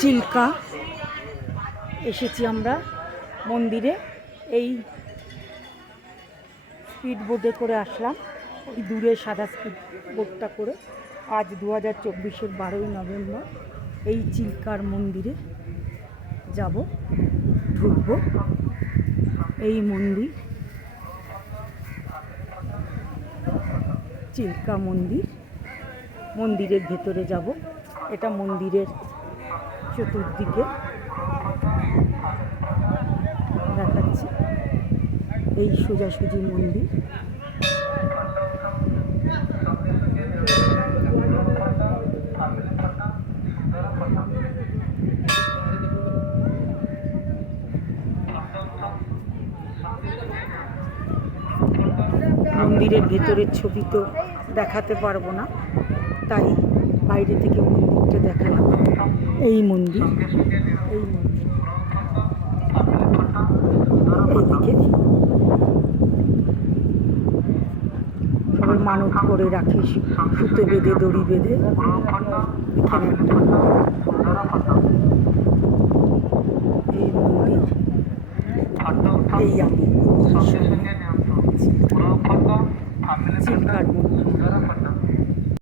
চিল্কা এসেছি আমরা মন্দিরে। এই স্পিড বোটে করে আসলাম, ওই দূরে সাদা স্পিড বোটটা করে। আজ 2024-এর 12ই নভেম্বর এই চিল্কার মন্দিরে যাব, ঢুকবো। এই মন্দির চিল্কা মন্দির, মন্দিরের ভেতরে যাব। এটা মন্দিরের চতুর্দিকে দেখাচ্ছি, এই সোজাসুজি মন্দির। মন্দিরের ভেতরের ছবি তো দেখাতে পারবো না, তাই বাইরে থেকে মন্দিরটা দেখালাম। এই মন্দির, এই মন্দির এইদিকে সবাই মানত করে রাখে, সুতো বেঁধে, দড়ি বেঁধে। এখানে একটা এই মন্দির, এই আমি চিল্কার মন্দির।